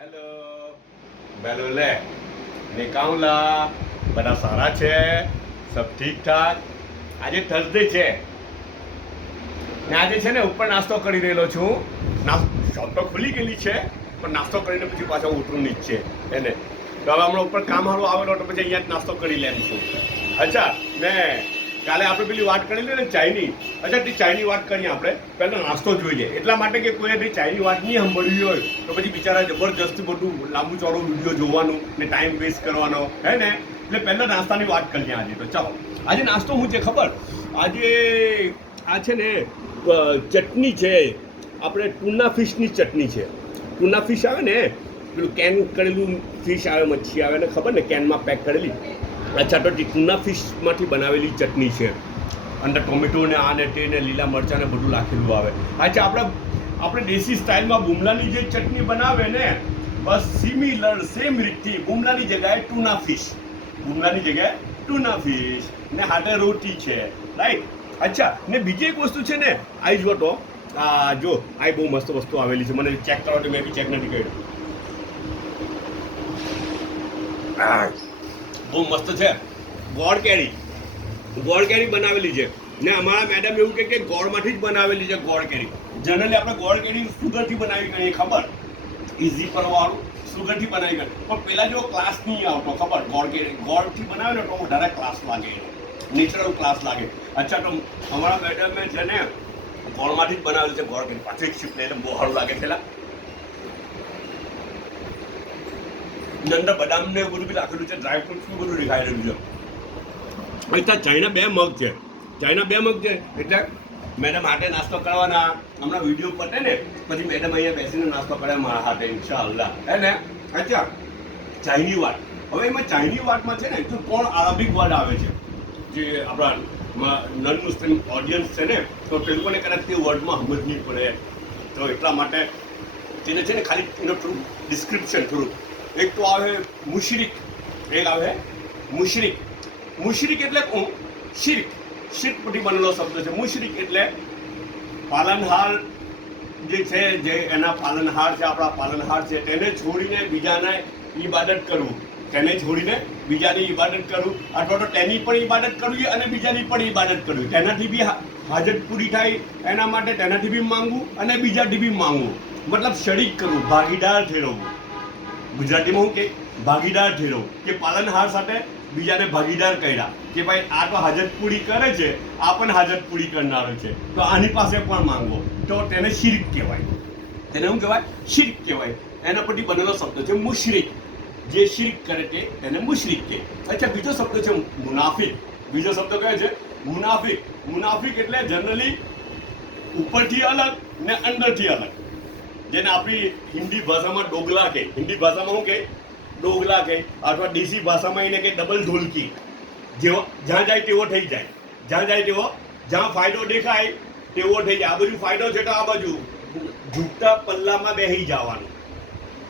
Hello bellow લે નિકાઉલા બધા સારા છે સબ ઠીક ઠાક આજે થર્સડે છે ને આજે છે ને ઉપર નાસ્તો કરી રહેલો છું શોપ તો ખુલી ગયેલી છે પણ નાસ્તો કરીને પછી પાછો ઉતરું જ છે એને તો હવે હમણાં ઉપર કામ હારું આવેલો તો પછી અહીંયા જ નાસ્તો કરી લેમ છું અચ્છા ને કાલે આપણે પેલી વાત કરી ને ચાઇની અચ્છા તે ચાઇની વાત કરીએ આપણે પહેલાં નાસ્તો જોઈએ એટલા માટે કે કોઈ ચાઇની વાત નહીં સાંભળવી હોય તો પછી બિચારા જબરજસ્તી બધું લાંબુ ચોડું વિડીયો જોવાનું ને ટાઈમ વેસ્ટ કરવાનો હે ને એટલે પહેલાં નાસ્તાની વાત કરીએ આજે તો ચાલો આજે નાસ્તો શું છે ખબર આજે આ છે ને ચટણી છે આપણે ટૂના ફિશની ચટણી છે ટૂના ફિશ આવે ને પેલું કેન કરેલું ફિશ આવે મચ્છી આવે ને ખબર ને કેનમાં પેક કરેલી અચ્છા તો ટૂના ફિશમાંથી બનાવેલી ચટણી છે અંદર ટોમેટો ને આ ને તે ને લીલા મરચાં ને બધું નાખેલું આવે અચ્છા આપણે દેશી સ્ટાઇલમાં બુમલાની જે ચટણી બનાવે ને બસ સિમિલર સેમ રીતથી બુમલાની જગ્યાએ ટૂના ફિશ બુમલાની જગ્યાએ ટૂના ફિશ ને હાથે રોટી છે રાઈટ અચ્છા ને બીજી એક વસ્તુ છે ને આઈ જો તો જો આ બહુ મસ્ત વસ્તુ આવેલી છે મને ચેક કરવા તો મેં બી ચેક નથી કર્યું બહુ મસ્ત છે ગોળ કેરી બનાવેલી છે ને અમારા મેડમ એવું કે ગોળમાંથી જ બનાવેલી છે ગોળ કેરી જનરલી આપણે ગોળ કેરી સુગરથી બનાવી કરીએ ખબર ઇઝી પરવાળું સુગરથી બનાવી કરીએ પણ પેલા જેવો ક્લાસ નહીં આવતો ખબર ગોળથી બનાવે ને તો વધારે ક્લાસ લાગે નેચરલ ક્લાસ લાગે અચ્છા તો અમારા મેડમે છે ને ગોળમાંથી જ બનાવેલી છે ગોળ કેરી પાછું એક શિફ્ટ એટલે બહુ સારું લાગે પેલા અંદર બદામ ને બધું બી રાખેલું છે ડ્રાય ફ્રૂટ્સ બધું દેખાઈ રહ્યું છે અચ્છા ચાઇના બે મગ છે એટલે મેડમ હાથે નાસ્તો કરવાના હમણાં વિડીયો પતે ને પછી મેડમ અહીંયા બેસીને નાસ્તો કરે મારા હાથે ઇન્શાઅલ્લાહ હે ને અચ્છા ચાઇની વાત હવે એમાં ચાઇની વાતમાં છે ને તો કોણ અરબિક વર્ડ આવે છે જે આપણા નન મુસ્લિમ ઓડિયન્સ છે ને તો તે લોકોને કદાચ તે વર્ડમાં સમજ નહીં પડે તો એટલા માટે તેને છે ને ખાલી એનો થોડું ડિસ્ક્રિપ્શન થોડું એક તો આવે મુશરિક એક આવે મુશરિક એટલે શિર્ક પરથી બનેલો શબ્દ છે મુશરિક એટલે પાલનહાર જે છે જે એના પાલનહાર છે આપણા પાલનહાર છે તેને છોડીને બીજાને ઈબાદત કરવું અથવા તો તેની પણ ઈબાદત કરવી અને બીજાની પણ ઈબાદત કરવી તેનાથી બી હાજત પૂરી થાય એના માટે તેનાથી બી માંગવું અને બીજાથી બી માંગવું મતલબ શરીક કરવું ભાગીદાર ઠેરવવું ગુજરાતીમાં હું કે ભાગીદાર ઠેરવવું કે પાલનહાર સાથે બીજાને ભાગીદાર કર્યા કે ભાઈ આ તો હાજત પૂરી કરે છે આ પણ હાજત પૂરી કરનારો છે તો આની પાસે પણ માંગવો તો તેને શિર્ક કહેવાય એના પરથી બનેલો શબ્દ છે મુશરિક જે શિર્ક કરે તેને મુશરિક કહે અચ્છા બીજો શબ્દ છે મુનાફિક કયો છે મુનાફિક એટલે જનરલી ઉપરથી અલગ ને અંદરથી અલગ જેને આપણી હિન્દી ભાષામાં ડોગલા કહે અથવા દેશી ભાષામાં એને કે ડબલ ઢોલકી જેવો જ્યાં જાય તેવો થઈ જાય જ્યાં ફાયદો દેખાય તેવો થઈ જાય આ બાજુ ફાયદો છે તો આ બાજુ ઝૂકતા પલ્લામાં બેસી જવાનું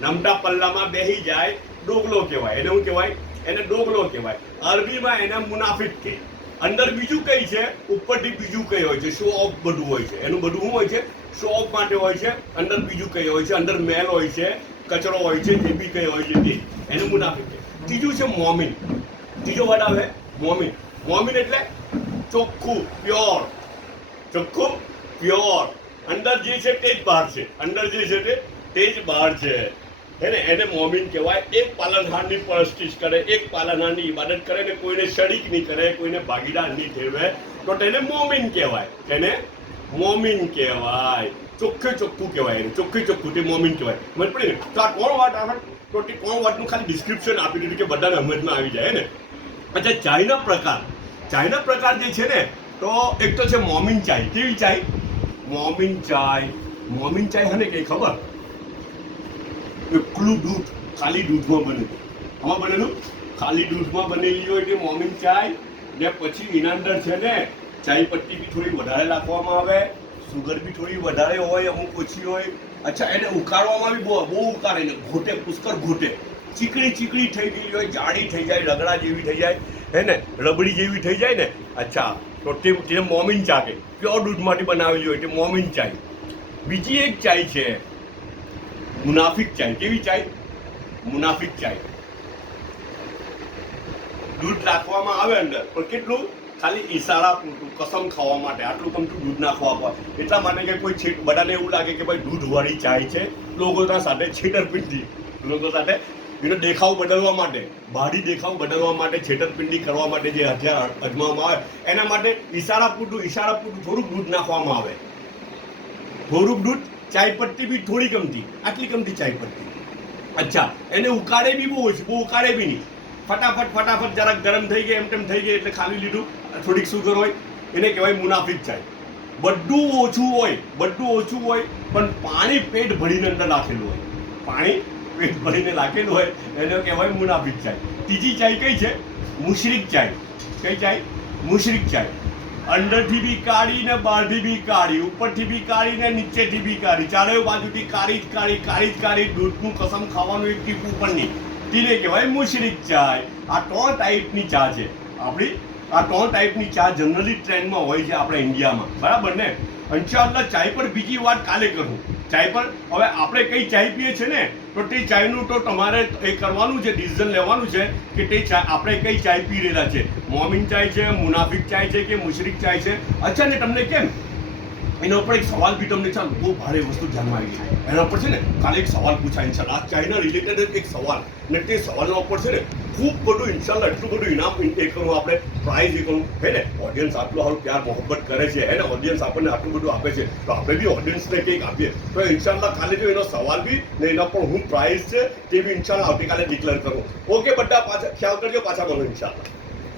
નમતા પલ્લામાં બેસી જાય ડોગલો કહેવાય એને શું કહેવાય એને ડોગલો કહેવાય અરબીમાં એને મુનાફિક કહે અંદર બીજું કઈ છે ઉપરથી બીજું કઈ હોય છે શો ઓફ બધું હોય છે એનું બધું શું હોય છે શો ઓફ માટે હોય છે અંદર બીજું કઈ હોય છે અંદર મેલ હોય છે કચરો હોય છે જે બી કઈ હોય છે તે એનું મુનાફિક છે ત્રીજું છે મોમિન ત્રીજો વર્ડ આવે મોમિન એટલે ચોખ્ખું પ્યોર અંદર જે છે તે જ બહાર છે હે ને એને મોમિન કહેવાય એક પાલનહારની પરસ્તિશ કરે એક પાલનહારની ઇબાદત કરે ને કોઈને શરીક નહીં કરે કોઈને ભાગીદાર નહીં ઠેરવે તો તેને મોમિન કહેવાય ચોખ્ખું કહેવાય ચોખ્ખું તે મોમિન કહેવાય મને પડી ને તો આ કોણ વાત આવે તો તે કોણ વાતનું ખાલી ડિસ્ક્રિપ્શન આપી દીધું કે બધાને સમજમાં આવી જાય ને અચ્છા ચાઇના પ્રકાર જે છે ને તો એક તો છે મોમિન ચાય કેવી ચાય મોમિન ચાય હને કઈ ખબર એકલું દૂધ ખાલી દૂધમાં બનેલું ખાલી દૂધમાં બનેલી હોય એટલે મોમિન ચાય ને પછી એના અંદર છે ને ચાય પત્તી બી થોડી વધારે નાખવામાં આવે સુગર બી થોડી વધારે હોય અમુક ઓછી હોય અચ્છા એને ઉકાળવામાં બી બહુ ઉકાળે ને પુષ્કળ ઘોટે ચીકણી થઈ ગયેલી હોય જાડી થઈ જાય રગડા જેવી થઈ જાય હે ને રબડી જેવી થઈ જાય ને અચ્છા તો તે મોમિન ચા કે પ્યોર દૂધમાંથી બનાવેલી હોય તે મોમિન ચાય બીજી એક ચાય છે મુનાફિક ચાય. કેવી ચાય? મુનાફિક ચાય. દૂધ નાખવામાં આવે અંદર, પણ કેટલું? ખાલી ઈશારા પૂરતું, કસમ ખાવા માટે આટલું કમતું દૂધ નાખવા આપવા. એટલા માટે કે કોઈ બધાને એવું લાગે કે ભાઈ દૂધવાળી ચાય છે, લોકો સાથે છેતરપિંડી, લોકો સાથે એનો દેખાવ બદલવા માટે, બહારી દેખાવ બદલવા માટે, છેતરપિંડી કરવા માટે જે હથિયાર અજમાવવામાં આવે, એના માટે ઈશારા પૂરતું થોડુંક દૂધ નાખવામાં આવે. થોડુંક દૂધ, ચાય પત્તી બી થોડી ગમતી, આટલી ગમતી ચાય પત્તી. અચ્છા, એને ઉકાળે બી બહુ ઓછી, બહુ ઉકાળે બી નહીં. ફટાફટ જરાક ગરમ થઈ ગયા, એમ તેમ થઈ ગયા એટલે ખાલી લીધું. થોડીક સુગર હોય, એને કહેવાય મુનાફિક ચાય. બધું ઓછું હોય, પણ પાણી પેટ ભરીને અંદર નાખેલું હોય. પાણી પેટ ભરીને નાખેલું હોય એને કહેવાય મુનાફિક ચાય. ત્રીજી ચાય કઈ છે? મુશરિક ચાય. કઈ ચાય? મુશરિક ચાય. અંદરથી બી કાળી ને બહારથી બી કાળી, ઉપરથી બી કાળી ને નીચેથી બી કાળી, ચારે બાજુથી કાળી દૂધનું કસમ ખાવાનું એક ટીપું પણ નહીં. તેને કહેવાય મુશરિક ચાય. આ 3 ટાઈપની ચા છે આપણી. આ 3 ટાઈપની ચા જનરલી ટ્રેન્ડમાં હોય છે આપણા ઇન્ડિયામાં, બરાબર ને? ઇન્શાઅલ્લાહ ચાય પર બીજી વાત કાલે કરું. ચાય પર હવે આપણે કઈ ચાય પીએ છીએ ને, તો તે ચાયનું તો તમારે એ કરવાનું છે, ડિસિઝન લેવાનું છે કે તે ચા આપણે કઈ ચાય પી રહેલા છે. મોમિન ચાય છે, મુનાફિક ચાય છે કે મુશરિક ચાય છે. અચ્છા, ને તમને કેમ એના ઉપર એક સવાલ બી તમને ચાલો બહુ ભારે વસ્તુ ધ્યાનમાં આવી ગઈ. એના ઉપર છે ને કાલે એક સવાલ પૂછાય ઇન્શાલ્લાહ, આ ચાઇના રિલેટેડ એક સવાલ, ને તે સવાલના ઉપર છે ને ખૂબ બધું ઇન્શાલ્લાહ એટલું બધું ઇનામ એ કરું, આપણે પ્રાઇઝ એ કરું, હે ને? ઓડિયન્સ આટલું સારું પ્યાર મોહબ્બત કરે છે, હે ને? ઓડિયન્સ આપણને આટલું બધું આપે છે, તો આપણે બી ઓડિયન્સને કંઈક આપીએ. તો ઇન્શાલ્લાહ કાલે જો એનો સવાલ બી ને એના પર હું પ્રાઇઝ છે તે બી ઇન્શાલ્લાહ આવતીકાલે ડિક્લેર કરું. ઓકે, બધા પાછા ખ્યાલ કરજો, પાછા મળો ઇન્શાલ્લાહ.